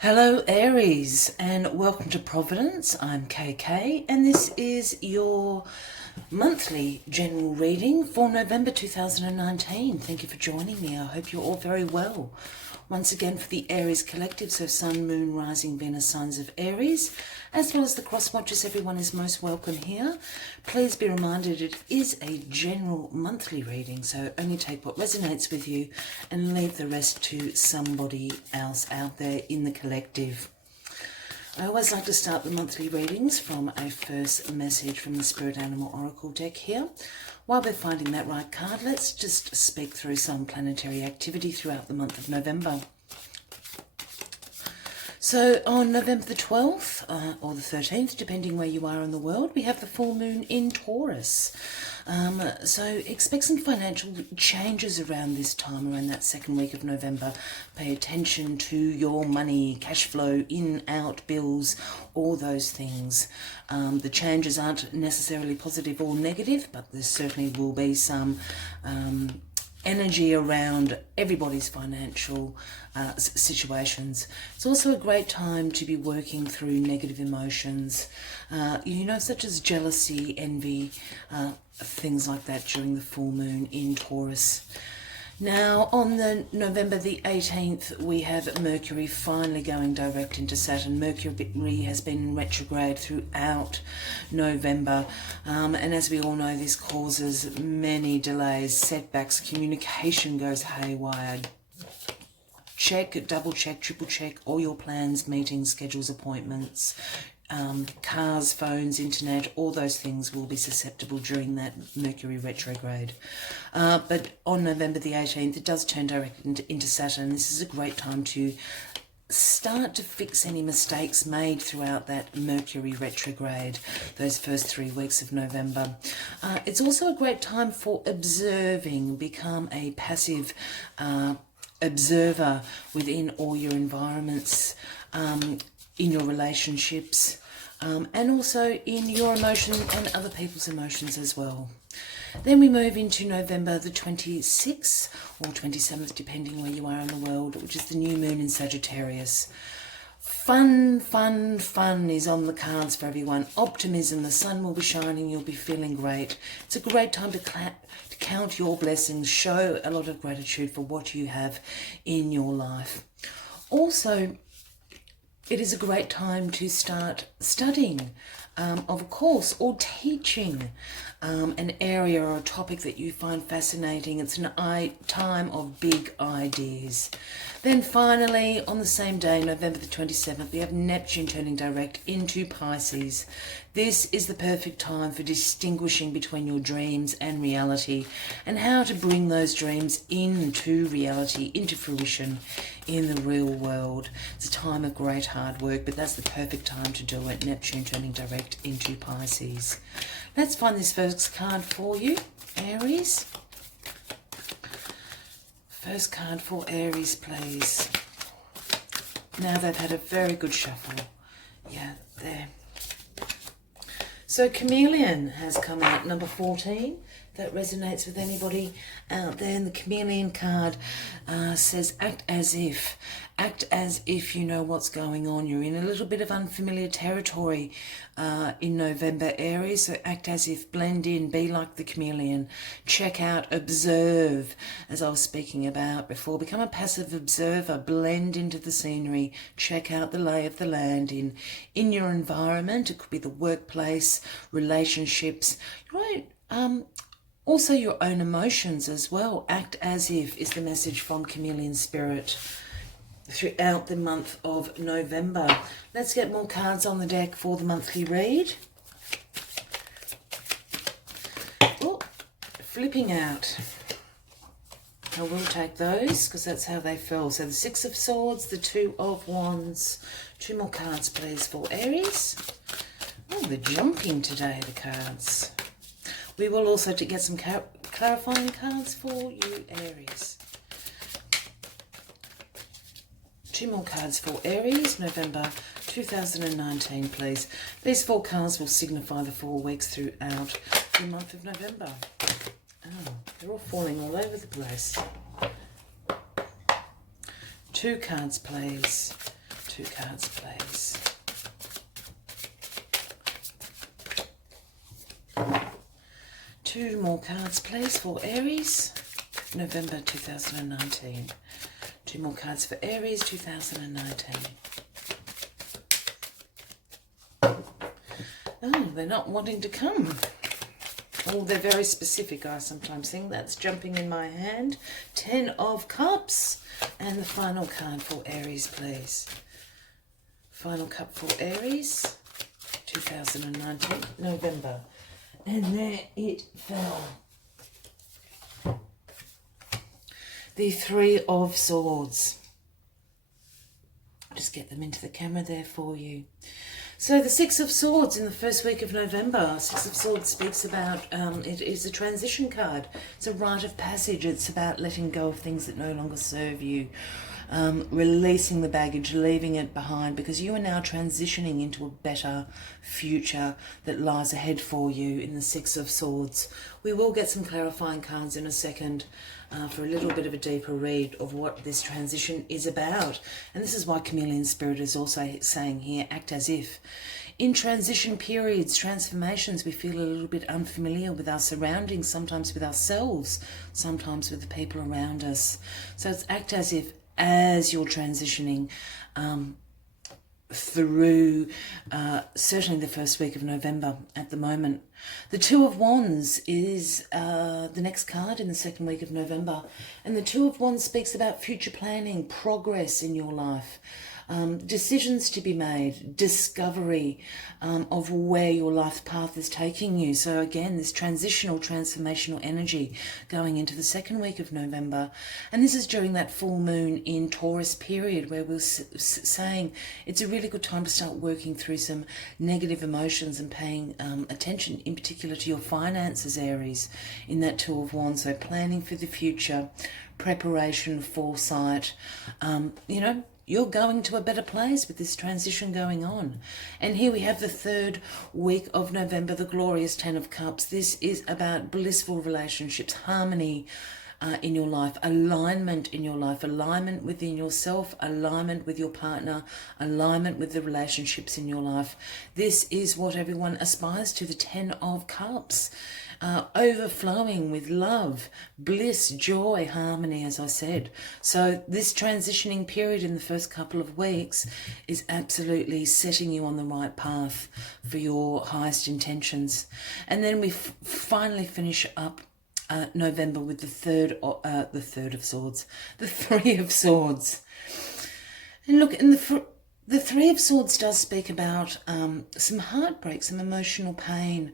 Hello Aries and welcome to Providence. I'm KK and this is your monthly general reading for November 2019. Thank you for joining me. I hope you're all very well. Once again for the Aries collective, so Sun, Moon, Rising, Venus, signs of Aries, as well as the cross watchers, everyone is most welcome here. Please be reminded it is a general monthly reading, so only take what resonates with you and leave the rest to somebody else out there in the collective. I always like to start the monthly readings from a first message from the Spirit Animal Oracle deck here. While we're finding that right card, let's just speak through some planetary activity throughout the month of November. So on November the 12th or the 13th, depending where you are in the world, we have the full moon in Taurus. So expect some financial changes around this time, around that second week of November. Pay attention to your money, cash flow, in, out, bills, all those things. The changes aren't necessarily positive or negative, but there certainly will be some energy around everybody's financial situations. It's also a great time to be working through negative emotions, such as jealousy, envy, things like that during the full moon in Taurus. Now, on the November the 18th, we have Mercury finally going direct into Saturn. Mercury has been in retrograde throughout November, and as we all know, this causes many delays, setbacks, communication goes haywire. Check, double check, triple check all your plans, meetings, schedules, appointments. Cars, phones, internet, all those things will be susceptible during that Mercury retrograde. But on November the 18th, it does turn direct into Saturn. This is a great time to start to fix any mistakes made throughout that Mercury retrograde, those first 3 weeks of November. It's also a great time for observing. Become a passive observer within all your environments, in your relationships, and also in your emotion and other people's emotions as well. Then we move into November the 26th or 27th, depending where you are in the world, which is the new moon in Sagittarius. Fun is on the cards for everyone. Optimism, the sun will be shining, you'll be feeling great. It's a great time to count your blessings, show a lot of gratitude for what you have in your life. Also, it is a great time to start studying, of a course, or teaching an area or a topic that you find fascinating. It's a time of big ideas. Then finally, on the same day, November the 27th, we have Neptune turning direct into Pisces. This is the perfect time for distinguishing between your dreams and reality, and how to bring those dreams into reality, into fruition in the real world. It's a time of great hard work, but that's the perfect time to do it. Neptune turning direct into Pisces. Let's find this first card for you, Aries. First card for Aries, please. Now they've had a very good shuffle. Yeah, there. So Chameleon has come out, number 14. That resonates with anybody out there. And the Chameleon card says act as if you know what's going on. You're in a little bit of unfamiliar territory in November, Aries, so act as if, blend in, be like the chameleon. Check out, observe, as I was speaking about before. Become a passive observer, blend into the scenery, check out the lay of the land in your environment. It could be the workplace, relationships, right? Also your own emotions as well. Act as if is the message from Chameleon Spirit throughout the month of November. Let's get more cards on the deck for the monthly read. Oh, flipping out. I will take those because that's how they fell. So the Six of Swords, the Two of Wands. 2 more cards, please, for Aries. Oh, they're jumping today, the cards. We will also get some clarifying cards for you, Aries. 2 more cards for Aries, November 2019, please. These 4 cards will signify the 4 weeks throughout the month of November. Oh, they're all falling all over the place. 2 cards, please. 2 cards, please. Two more cards, please, for Aries, November 2019. 2 more cards for Aries 2019. Oh, they're not wanting to come. Oh, they're very specific, I sometimes think. That's jumping in my hand. 10 of Cups. And the final card for Aries, please. Final cup for Aries 2019, November. And there it fell. The 3 of Swords. Just get them into the camera there for you. So the 6 of Swords in the first week of November. 6 of Swords speaks about, it is a transition card. It's a rite of passage. It's about letting go of things that no longer serve you. Releasing the baggage, leaving it behind, because you are now transitioning into a better future that lies ahead for you in the 6 of Swords. We will get some clarifying cards in a second for a little bit of a deeper read of what this transition is about. And this is why Chameleon Spirit is also saying here, act as if. In transition periods, transformations, we feel a little bit unfamiliar with our surroundings, sometimes with ourselves, sometimes with the people around us. So it's act as if, as you're transitioning through certainly the first week of November at the moment. The 2 of Wands is the next card in the second week of November. And the 2 of Wands speaks about future planning, progress in your life. Decisions to be made, discovery of where your life path is taking you. So again, this transitional, transformational energy going into the second week of November. And this is during that full moon in Taurus period where we're saying it's a really good time to start working through some negative emotions and paying attention in particular to your finances, Aries, in that 2 of Wands. So planning for the future, preparation, foresight, you know, you're going to a better place with this transition going on. And here we have the 3rd week of November, the glorious 10 of Cups. This is about blissful relationships, harmony in your life, alignment in your life, alignment within yourself, alignment with your partner, alignment with the relationships in your life. This is what everyone aspires to, the 10 of Cups. Overflowing with love, bliss, joy, harmony, as I said. So this transitioning period in the first couple of weeks is absolutely setting you on the right path for your highest intentions. And then we finally finish up November with the 3rd of Swords, the 3 of Swords. And look, in the 3 of Swords does speak about some heartbreak, some emotional pain,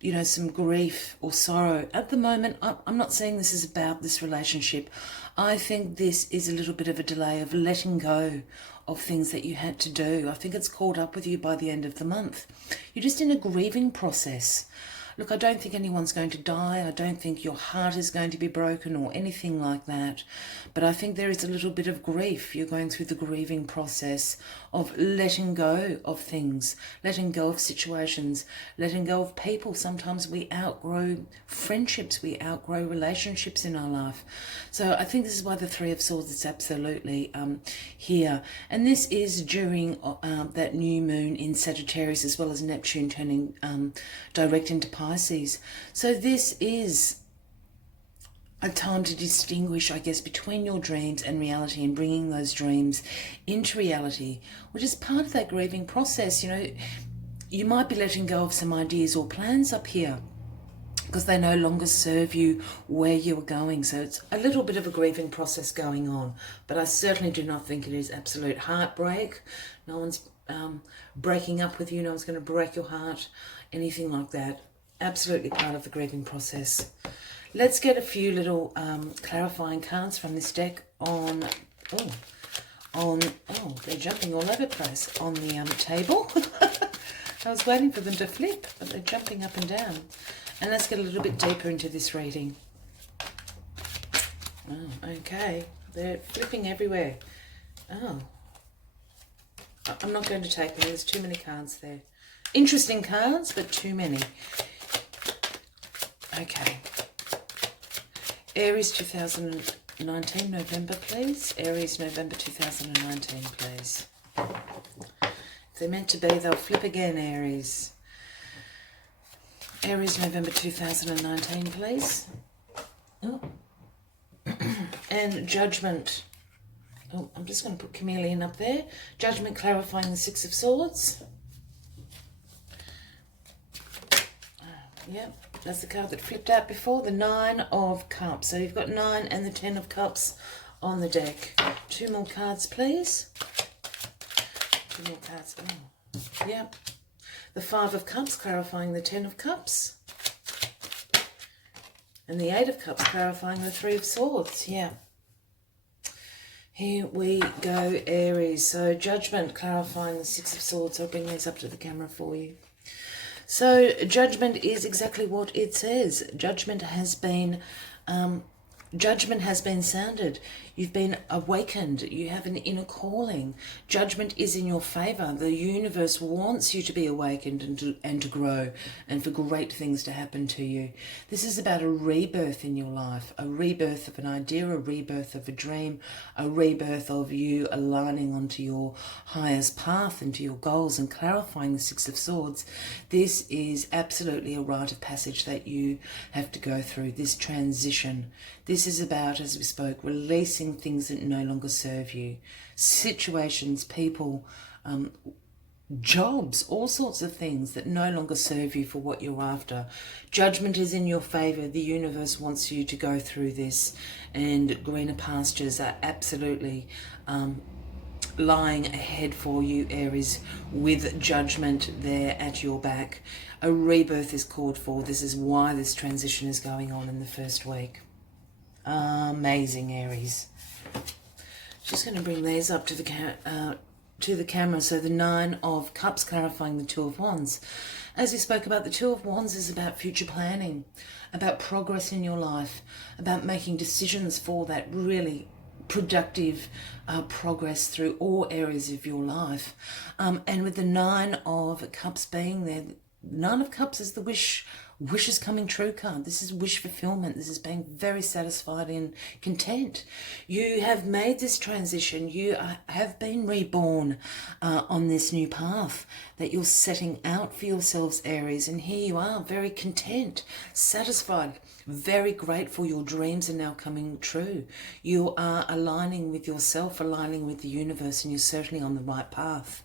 you know, some grief or sorrow. At the moment, I'm not saying this is about this relationship. I think this is a little bit of a delay of letting go of things that you had to do. I think it's caught up with you by the end of the month. You're just in a grieving process. Look, I don't think anyone's going to die. I don't think your heart is going to be broken or anything like that. But I think there is a little bit of grief. You're going through the grieving process of letting go of things, letting go of situations, letting go of people. Sometimes we outgrow friendships, we outgrow relationships in our life. So I think this is why the 3 of Swords is absolutely here. And this is during that new moon in Sagittarius, as well as Neptune turning direct into Pisces. So this is a time to distinguish, I guess, between your dreams and reality, and bringing those dreams into reality, which is part of that grieving process. You know, you might be letting go of some ideas or plans up here because they no longer serve you where you are going. So it's a little bit of a grieving process going on, but I certainly do not think it is absolute heartbreak. No one's breaking up with you. No one's going to break your heart, anything like that. Absolutely part of the grieving process. Let's get a few little clarifying cards from this deck on, they're jumping all over the place on the table. I was waiting for them to flip, but they're jumping up and down. And let's get a little bit deeper into this reading. Oh, okay. They're flipping everywhere. Oh. I'm not going to take them. There's too many cards there. Interesting cards, but too many. Okay. Aries 2019, November, please. Aries, November 2019, please. If they're meant to be, they'll flip again, Aries. Aries November 2019, please. Oh. And Judgment. Oh, I'm just going to put Chameleon up there. Judgment clarifying the Six of Swords. Yep, that's the card that flipped out before, the Nine of Cups. So you've got 9 and the 10 of Cups on the deck. 2 more cards, please. 2 more cards. Oh, yep. The 5 of Cups clarifying the 10 of Cups. And the 8 of Cups clarifying the 3 of Swords. Yeah. Here we go, Aries. So Judgment clarifying the 6 of Swords. I'll bring these up to the camera for you. So Judgment is exactly what it says. Judgment has been sounded. You've been awakened. You have an inner calling. Judgment is in your favor. The universe wants you to be awakened and to grow and for great things to happen to you. This is about a rebirth in your life, a rebirth of an idea, a rebirth of a dream, a rebirth of you aligning onto your highest path and to your goals and clarifying the Six of Swords. This is absolutely a rite of passage that you have to go through, this transition. This is about, as we spoke, releasing things that no longer serve you. Situations, people, jobs, all sorts of things that no longer serve you for what you're after. Judgment is in your favor. The universe wants you to go through this, and greener pastures are absolutely lying ahead for you, Aries, with Judgment there at your back. A rebirth is called for. This is why this transition is going on in the first week. Amazing, Aries. Just going to bring these up to the camera. So the 9 of Cups clarifying the 2 of Wands. As we spoke about, the 2 of Wands is about future planning, about progress in your life, about making decisions for that really productive progress through all areas of your life. And with the 9 of Cups being there, 9 of Cups is the wishes coming true card. This is wish fulfillment. This is being very satisfied and content. You have made this transition. You have been reborn on this new path that you're setting out for yourselves, Aries. And here you are, very content, satisfied, very grateful. Your dreams are now coming true. You are aligning with yourself, aligning with the universe, and you're certainly on the right path.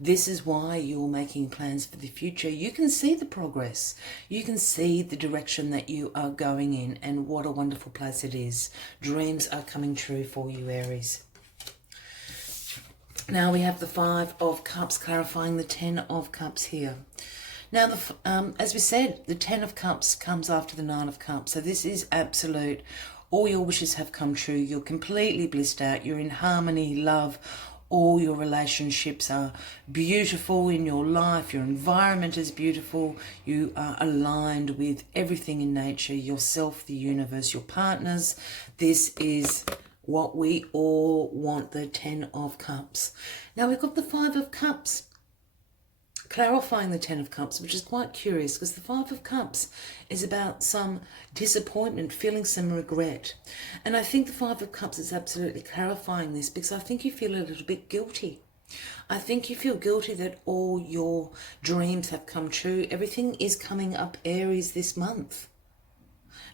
This is why you're making plans for the future. You can see the progress. You can see the direction that you are going in, and what a wonderful place it is. Dreams are coming true for you, Aries. Now we have the 5 of Cups clarifying the 10 of Cups here. Now, as we said, the 10 of Cups comes after the 9 of Cups. So this is absolute. All your wishes have come true. You're completely blissed out. You're in harmony, love. All your relationships are beautiful in your life. Your environment is beautiful. You are aligned with everything in nature, yourself, the universe, your partners. This is what we all want, the 10 of Cups. Now we've got the 5 of Cups clarifying the 10 of Cups, which is quite curious because the 5 of Cups is about some disappointment, feeling some regret. And I think the 5 of Cups is absolutely clarifying this because I think you feel a little bit guilty. I think you feel guilty that all your dreams have come true. Everything is coming up, Aries, this month.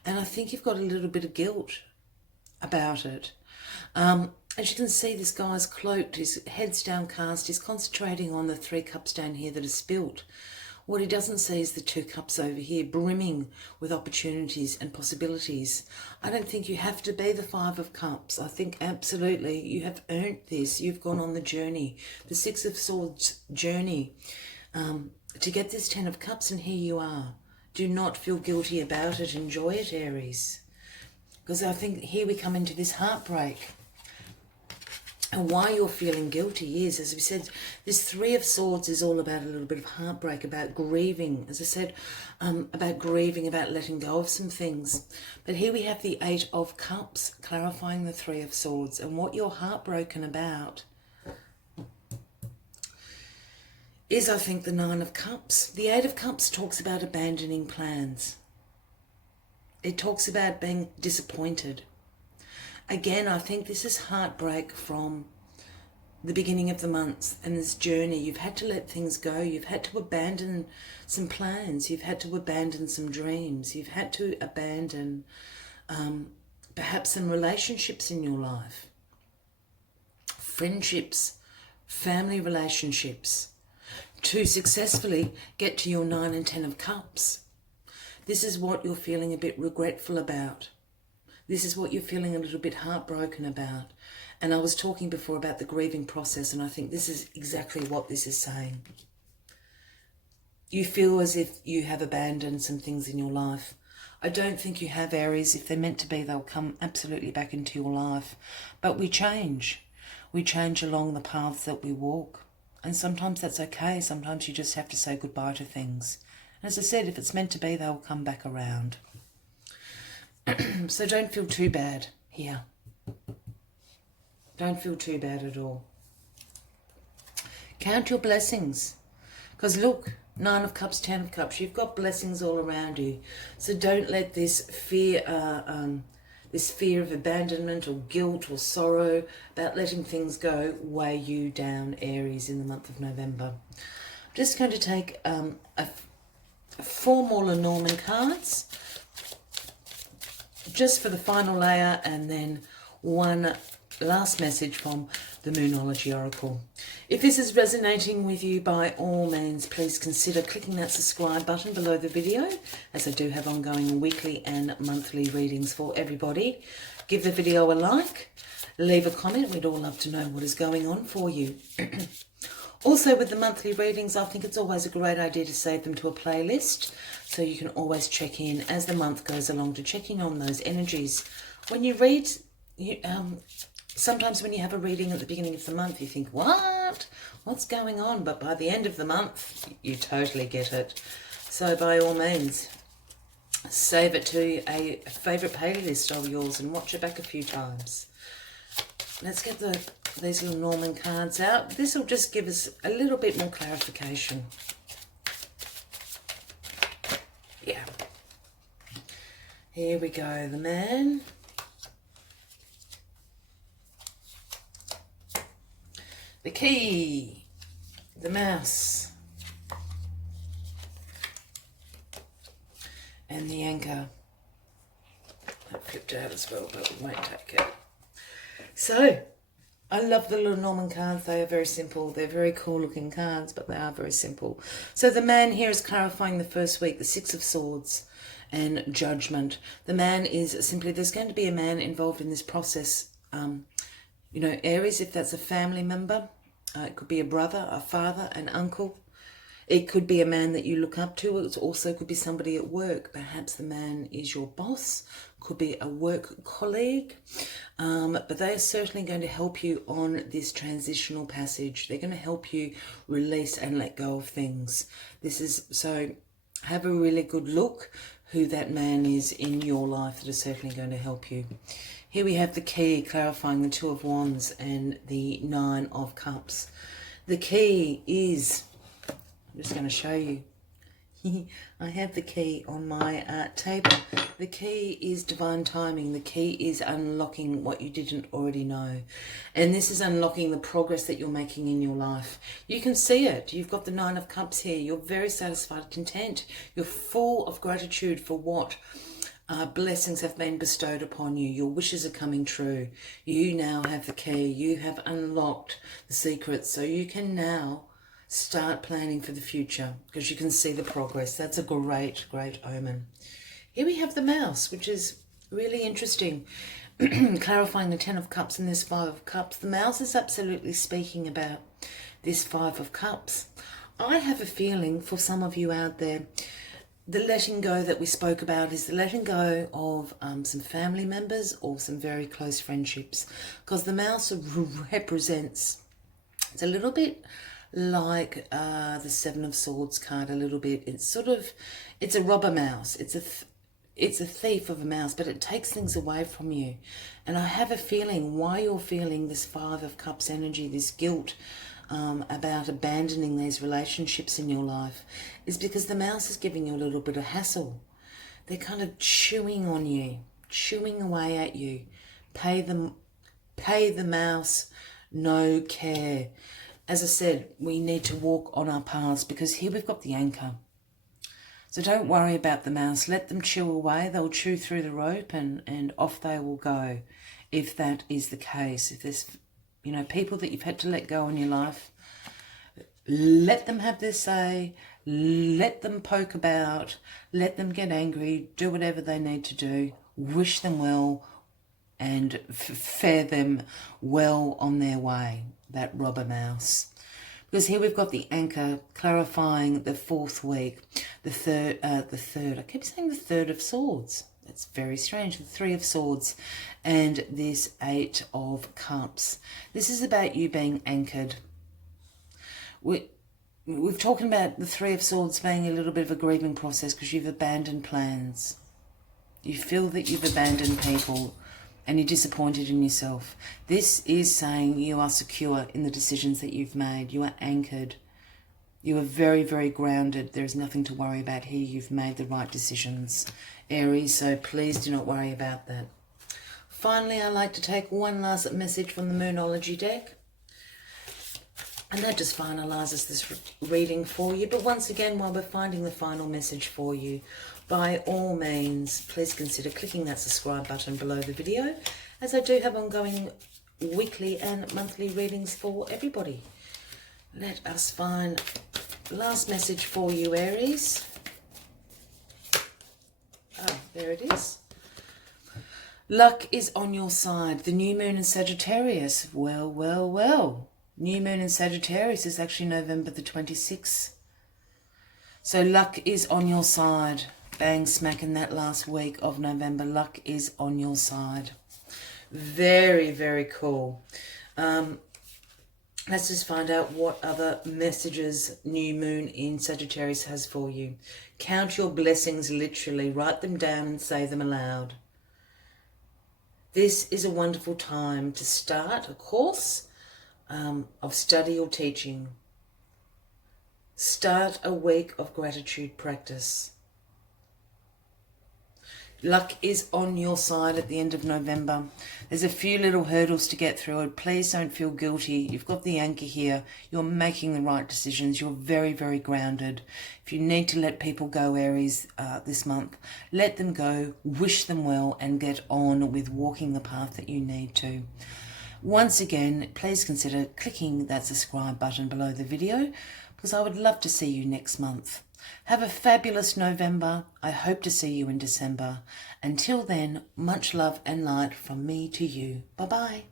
And I think you've got a little bit of guilt about it. As you can see, this guy's cloaked, his head's downcast, he's concentrating on the 3 cups down here that are spilt. What he doesn't see is the 2 cups over here, brimming with opportunities and possibilities. I don't think you have to be the 5 of Cups. I think absolutely you have earned this. You've gone on the journey, the 6 of Swords journey, to get this 10 of Cups, and here you are. Do not feel guilty about it. Enjoy it, Aries. Because I think here we come into this heartbreak. And why you're feeling guilty is, as we said, this 3 of Swords is all about a little bit of heartbreak, about grieving, as I said, about grieving, about letting go of some things. But here we have the 8 of Cups clarifying the 3 of Swords, and what you're heartbroken about is, I think, the 9 of Cups. The 8 of Cups talks about abandoning plans. It talks about being disappointed. Again, I think this is heartbreak from the beginning of the month and this journey, you've had to let things go. You've had to abandon some plans. You've had to abandon some dreams. You've had to abandon perhaps some relationships in your life. Friendships, family relationships, to successfully get to your 9 and 10 of Cups. This is what you're feeling a bit regretful about. This is what you're feeling a little bit heartbroken about. And I was talking before about the grieving process, and I think this is exactly what this is saying. You feel as if you have abandoned some things in your life. I don't think you have, Aries. If they're meant to be, they'll come absolutely back into your life. But we change. We change along the paths that we walk. And sometimes that's okay. Sometimes you just have to say goodbye to things. As I said, if it's meant to be, they'll come back around. So don't feel too bad here. Don't feel too bad at all. Count your blessings. Because look, 9 of Cups, 10 of Cups, you've got blessings all around you. So don't let this fear of abandonment or guilt or sorrow about letting things go weigh you down, Aries, in the month of November. I'm just going to take 4 more Lenormand cards, just for the final layer, and then one last message from the Moonology Oracle. If this is resonating with you, by all means, please consider clicking that subscribe button below the video, as I do have ongoing weekly and monthly readings for everybody. Give the video a like, leave a comment. We'd all love to know what is going on for you. Also, with the monthly readings, I think it's always a great idea to save them to a playlist, so you can always check in as the month goes along to check in on those energies. When you read, sometimes when you have a reading at the beginning of the month, you think, what? What's going on? But by the end of the month, you totally get it. So by all means, save it to a favourite playlist of yours and watch it back a few times. Let's get these little Norman cards out. This will just give us a little bit more clarification. Yeah. Here we go, the man. The key. The mouse. And the anchor. That flipped out as well, but we won't take it. So, I love the Lenormand cards. They are very simple. They're very cool looking cards, but they are very simple. So the man here is clarifying the first week, the 6 of Swords and Judgment. The man is simply, there's going to be a man involved in this process. You know, Aries, if that's a family member, it could be a brother, a father, an uncle. It could be a man that you look up to. It also could be somebody at work. Perhaps the man is your boss. Could be a work colleague. But they are certainly going to help you on this transitional passage. They're going to help you release and let go of things. This is, so have a really good look who that man is in your life that is certainly going to help you. Here we have the key, clarifying the 2 of Wands and the 9 of Cups. The key is, I'm just going to show you. I have the key on my table. The key is divine timing. The key is unlocking what you didn't already know. And this is unlocking the progress that you're making in your life. You can see it. You've got the 9 of Cups here. You're very satisfied, content. You're full of gratitude for what blessings have been bestowed upon you. Your wishes are coming true. You now have the key. You have unlocked the secrets. So you can now start planning for the future because you can see the progress. That's a great, great omen. Here we have the mouse, which is really interesting. Clarifying the 10 of Cups and this 5 of Cups. The mouse is absolutely speaking about this 5 of Cups. I have a feeling for some of you out there, the letting go that we spoke about is the letting go of some family members or some very close friendships, because the mouse represents, it's a little bit like the 7 of Swords card a little bit. It's sort of, it's a robber mouse. It's a thief of a mouse, but it takes things away from you. And I have a feeling why you're feeling this 5 of Cups energy, this guilt about abandoning these relationships in your life, is because the mouse is giving you a little bit of hassle. They're kind of chewing on you, chewing away at you. Pay the mouse no care. As I said, we need to walk on our paths because here we've got the anchor. So don't worry about the mouse. Let them chew away. They'll chew through the rope and off they will go. If that is the case, if there's, you know, people that you've had to let go in your life, let them have their say. Let them poke about. Let them get angry. Do whatever they need to do. Wish them well and fare them well on their way. That robber mouse. Because here we've got the anchor clarifying the fourth week, the third, I keep saying the third of swords. That's very strange. The three of swords and this 8 of cups. This is about you being anchored. We've talked about the 3 of swords being a little bit of a grieving process because you've abandoned plans. You feel that you've abandoned people and you're disappointed in yourself. This is saying you are secure in the decisions that you've made. You are anchored. You are very, very grounded. There is nothing to worry about here. You've made the right decisions, Aries, so please do not worry about that. Finally, I like to take one last message from the Moonology deck. And that just finalises this reading for you. But once again, while we're finding the final message for you, by all means, please consider clicking that subscribe button below the video, as I do have ongoing weekly and monthly readings for everybody. Let us find the last message for you, Aries. Ah, there it is. Luck is on your side. The new moon in Sagittarius. Well, well, well. New moon in Sagittarius is actually November the 26th. So luck is on your side. Bang smack in that last week of November. Luck is on your side. Very, very cool. Let's just find out what other messages new moon in Sagittarius has for you. Count your blessings literally. Write them down and say them aloud. This is a wonderful time to start a course of study or teaching. Start a week of gratitude practice. Luck is on your side at the end of November. There's a few little hurdles to get through. Please don't feel guilty. You've got the anchor here. You're making the right decisions. You're very, very grounded. If you need to let people go, Aries, this month, let them go, wish them well, and get on with walking the path that you need to. Once again, please consider clicking that subscribe button below the video because I would love to see you next month. Have a fabulous November. I hope to see you in December. Until then, much love and light from me to you. Bye-bye.